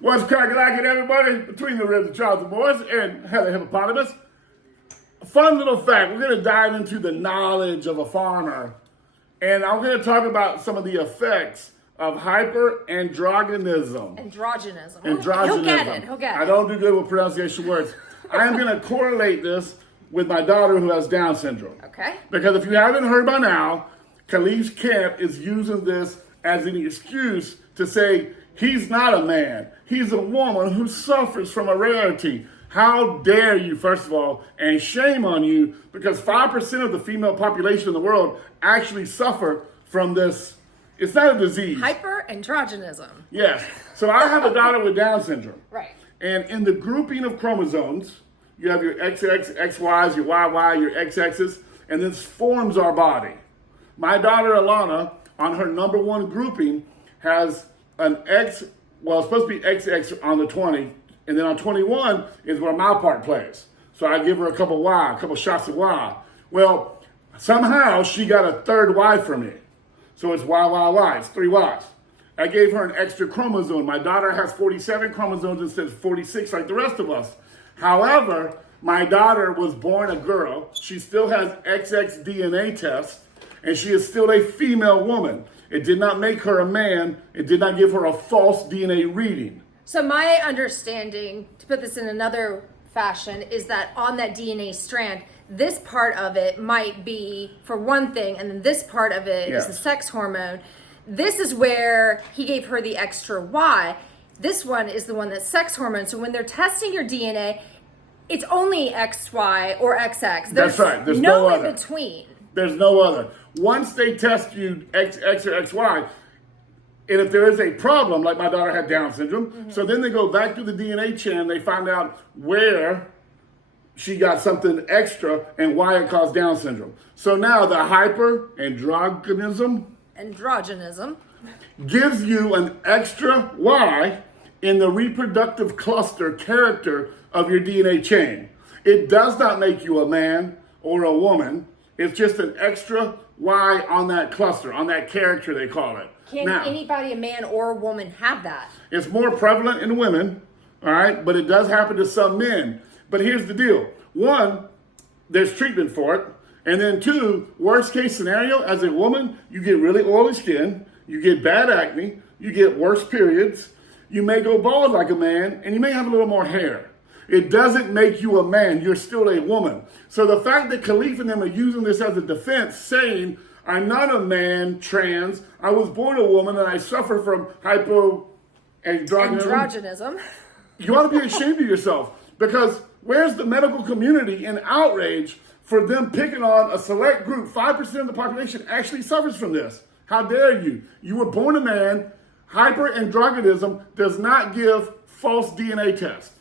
What's cracking lacking, everybody? Between the ribs of Charles the Boys and Heather Hippopotamus. A fun little fact. We're going to dive into the knowledge of a farmer. And I'm going to talk about some of the effects of hyperandrogenism. Androgenism. Androgenism. He'll get it. I don't do good with pronunciation words. I am going to correlate this with my daughter who has Down syndrome. Okay. Because if you haven't heard by now, Khalif's camp is using this as an excuse to say he's not a man. He's a woman who suffers from a rarity. How dare you, first of all, and shame on you, because 5% of the female population in the world actually suffer from this. It's not a disease. Hyperandrogenism. Yes. So I have a daughter with Down syndrome. Right. And in the grouping of chromosomes, you have your XX, XYs, your YY, your XXs, and this forms our body. My daughter Alana, on her number one grouping, has an X, well, it's supposed to be XX on the 20, and then on 21 is where my part plays. So I give her a couple Y, a couple shots of Y. Well, somehow she got a third Y from me. So it's YYY, it's 3 Ys. I gave her an extra chromosome. My daughter has 47 chromosomes instead of 46 like the rest of us. However, my daughter was born a girl. She still has XX DNA tests, and she is still a female woman. It did not make her a man. It did not give her a false DNA reading. So my understanding, to put this in another fashion, is that on that DNA strand, this part of it might be for one thing, and then this part of it is the sex hormone. This is where he gave her the extra Y. This one is the one that's sex hormone. So when they're testing your DNA, it's only XY or XX. That's right. There's no no in other. between. There's no other. Once they test you XX or XY, and if there is a problem, like my daughter had Down syndrome, so then they go back through the DNA chain, they find out where she got something extra and why it caused Down syndrome. So now the hyperandrogenism gives you an extra Y in the reproductive cluster character of your DNA chain. It does not make you a man or a woman. It's just an extra Y on that cluster, on that character they call it. Can anybody, a man or a woman, have that? It's more prevalent in women, all right, but it does happen to some men. But here's the deal. One, there's treatment for it. And then two, worst case scenario, as a woman, you get really oily skin, you get bad acne, you get worse periods, you may go bald like a man, and you may have a little more hair. It doesn't make you a man. You're still a woman. So the fact that Khalif and them are using this as a defense, saying, I'm not a man, trans, I was born a woman, and I suffer from hypoandrogenism. You ought to be ashamed of yourself, because where's the medical community in outrage for them picking on a select group? 5% of the population actually suffers from this. How dare you? You were born a man. Hyperandrogenism does not give false DNA tests.